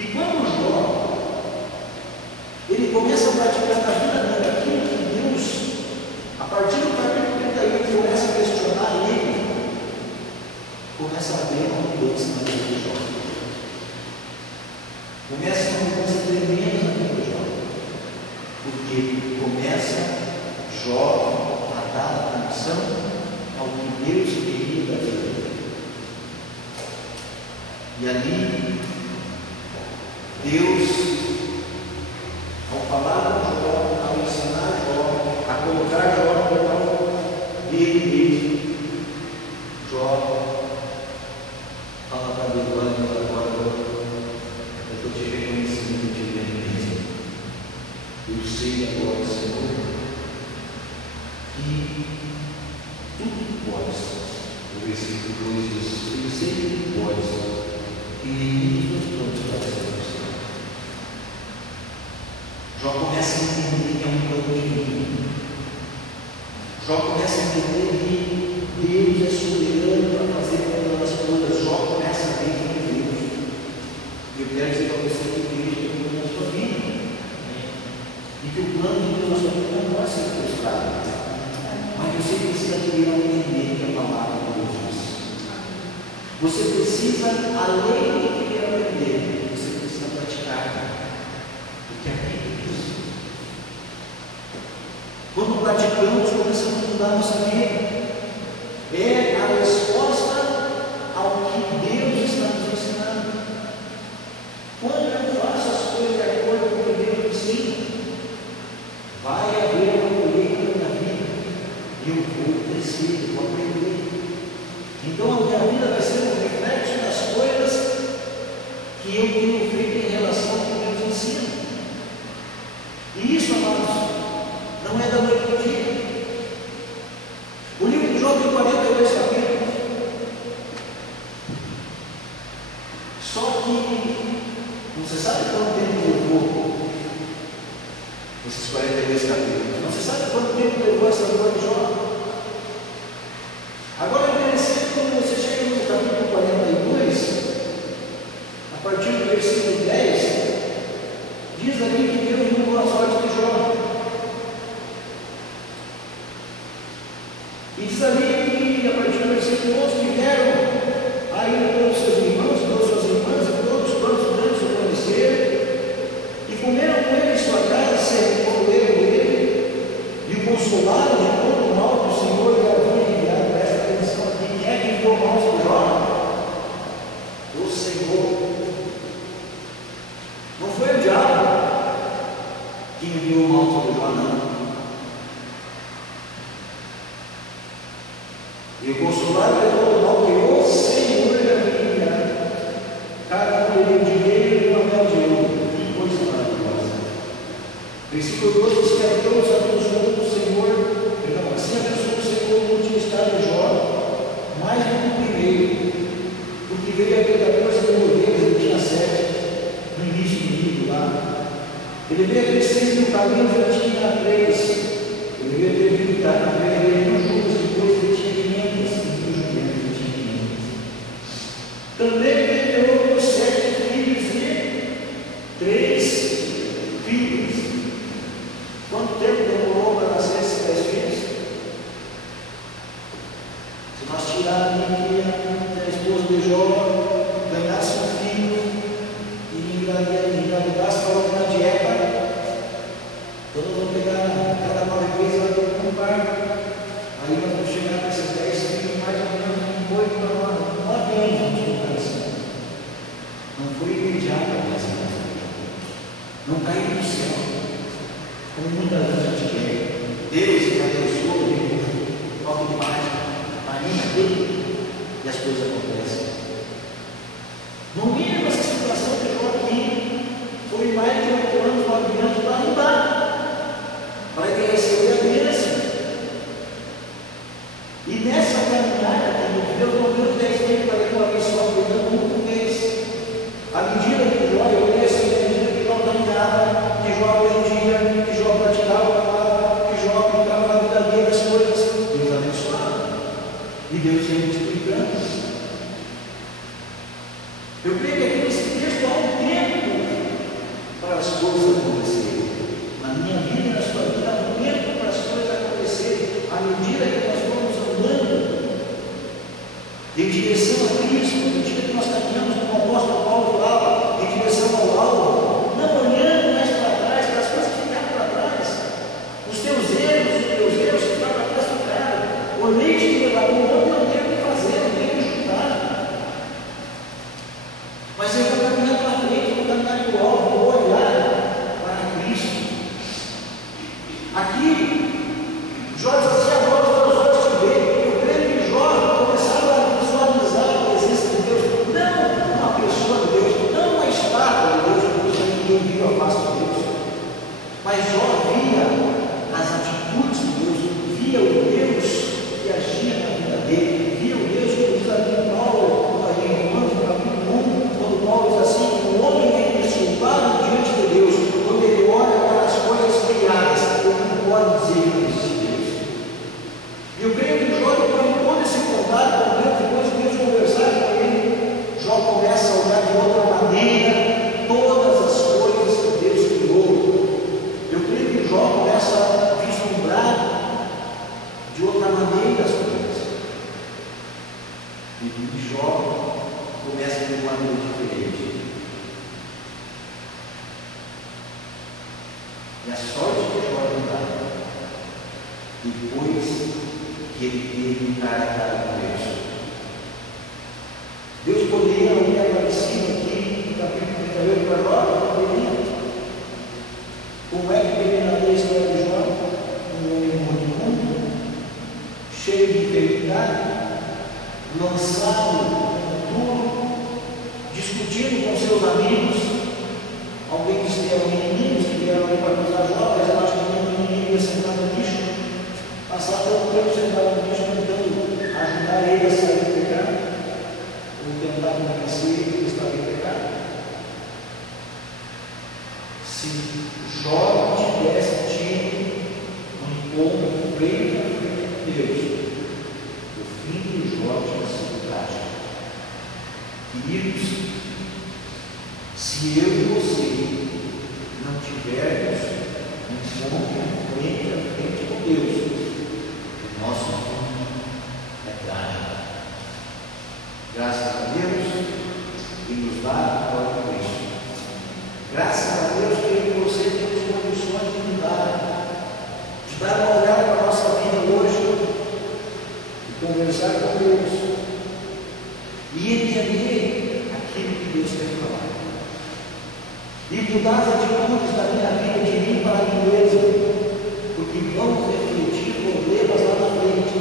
E quando Jó, ele começa a praticar na vida dele aquilo que Deus, a partir do capítulo 31, começa a questionar ele, começa a haver uma mudança na vida de Jó. Começa uma mudança tremenda na vida de Jó. Porque começa Jó a dar atenção ao que Deus queria da vida dele. E ali, Deus, ao falar com Jó, ao ensinar Jó, a colocar Jó no local dele mesmo, Jó fala para Deus: olha, agora eu estou te reconhecendo de mim mesmo. Eu sei agora, Senhor, que tudo podes. O versículo 2 diz: eu sei que tudo podes, e nenhum dos planos vai ser possível. Jó começa a entender que é um plano divino. Jó começa a entender que Deus é soberano para fazer todas as coisas. Jó começa a ver quem é Deus. Eu quero dizer para você que Deus tem um plano na sua vida. E que o plano de Deus na sua vida não pode ser frustrado. Mas você precisa querer entender que a palavra de Deus diz. Você precisa, além de querer aprender, você precisa praticar o que a Bíblia diz. Quando praticamos, começamos a mudar a nossa vida. É a resposta ao que Deus está nos ensinando. Quando eu faço as coisas de acordo com o que Deus ensina, vai haver uma colheita na minha vida. E eu vou crescer, eu vou aprender. Então a minha vida vai ser um reflexo das coisas que eu tenho feito em relação ao que Deus ensina. E isso, amados, não é da noite para o dia. O livro de Jó tem 42 capítulos. Só que você sabe quanto tempo levou esses 42 capítulos? Você sabe quanto tempo levou essa história de Jó? Agora é interessante quando você chega no capítulo 42, a partir do versículo 10, diz ali que Deus mudou a sorte de Jó. E diz ali que a partir do versículo 11 que vieram aí todos os seus irmãos, todas as suas irmãs, e todos quantos grandes o conheceram, e comeram com ele em sua casa, se recolheram dele, e o consolaram de todo o mal que o Senhor lhe havia enviado. Presta atenção aqui: quem é que enviou mal sobre Jó? O Senhor. Não foi o diabo que enviou mal sobre Jó, não. E o consolaram de todo o mal que o Senhor lhe havia enviado. Cada um lhe deu dinheiro e um anel de ouro. Que coisa maravilhosa. Versículo 12 diz que a todos abençoou do Senhor. Então, assim abençoou o Senhor no último estado de Jó, mais do que o primeiro, porque veio a ter 14 mil ovelhas, ele tinha 7 no início do livro lá. Ele veio a ter 6 mil caminhos, já tinha 3. Ele veio a ter vindo a ver no Judas, depois ele tinha 500, e no Juliano ele tinha 500. Também ele outros 7 filhos e 3 filhas. Quanto tempo demorou para nascer esses 10 filhos? Se nós tirarmos aqui a esposa de Jó, ganhasse um filho e engravidasse para outra na dieta, então nós vamos pegar cada 9 vezes lá dentro do parque. Aí nós vamos chegar nesses 10 filhos, mais ou menos 8 para 9 anos, vamos colocar assim. Não foi imediato a bênção. Não caiu do céu, como muitas vezes a gente quer. Deus que abençoa, toca de mágica, anima dele, e as coisas acontecem. No mínimo, essa situação de Jó aqui foi mais de 8 anos, 9 anos para mudar, para ele receber a bênção. E nessa caminhada, Deus não deu 10 filhos para ele uma vez só, foi dando um mês. À medida que Jó, eu conheço, à medida que Jó caminhava, que Jó aprendia, que Jó praticava a palavra, que Jó aplicava na vida dele as coisas, Deus abençoava. E Deus ia multiplicando. Eu creio que aqui nesse texto há um tempo para as coisas acontecerem. Na minha vida e na sua vida, há um tempo para as coisas acontecerem, à medida que nós vamos andando em direção a Cristo, à medida que nós caminhamos, como o apóstolo Paulo fala, em direção ao alvo, não olhando mais para trás, para as coisas que ficaram para trás, os teus erros que ficaram para trás ficaram, o leite que levaram, eu não tenho o que fazer, não tenho o que juntar, mas eu vou caminhar para frente, vou caminhar para o alvo, vou olhar para Cristo. Aqui, Jó diz assim: agora os teus olhos te veem. Eu creio que Jó começava a visualizar a presença de Deus, não uma pessoa de Deus, não uma estátua de Deus, porque ninguém viu a face de Deus, mas Jó via as atitudes de Deus, via o Deus que agia na vida dele, via o Deus que diz ali em Paulo, em Romanos, no capítulo 1, quando Paulo diz assim: o homem é desculpado diante de Deus, quando ele olha para as coisas criadas, ele não pode dizer que não existe Deus. E eu creio que Jó, depois de todo esse contato com Deus, depois de Deus conversar com ele, Jó começa a olhar de outra maneira todas as coisas que Deus criou. Eu creio que Jó começa a vislumbrar de outra maneira as coisas. E Jó começa de uma maneira diferente. E a sorte que Jó andava, depois que ele teve cara a cara com Deus. Deus poderia não ter aparecido aqui no capítulo 38 para Jó, poderia. Como é que poderia ler a história de Jó? Um homem moribundo, cheio de enfermidade, lançado no túmulo, discutindo com seus amigos. Alguém disse que eram inimigos que vieram ali para acusar Jó, mas eu acho que o inimigo ia sentar no lixo, passar todo o tempo sentado no lixo, tentando ajudar ele a sair do pecado, ou tentar convencer ele que ele estava em pecado. Se Jó tivesse tido um encontro frente a frente com Deus, o fim de Jó tinha sido trágico. Queridos, se eu e você não tivermos um encontro frente a frente com Deus, o nosso fim é trágico. Graças a Deus, que nos dá a glória de Cristo. Graças a Deus que eu e você temos condições de mudar, de dar uma olhada para a nossa vida hoje, de conversar com Deus e entender aquilo que Deus quer falar. E mudar as atitudes da minha vida de mim para a beleza, porque vamos refletir problemas lá na frente.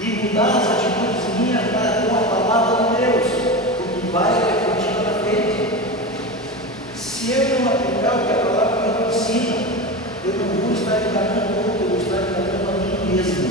E mudar as atitudes minhas para com a palavra de Deus, porque vai refletir lá na frente. Se eu não aplicar o que a palavra me ensina, eu não vou estar enganando o outro, eu vou estar enganando a mim mesmo.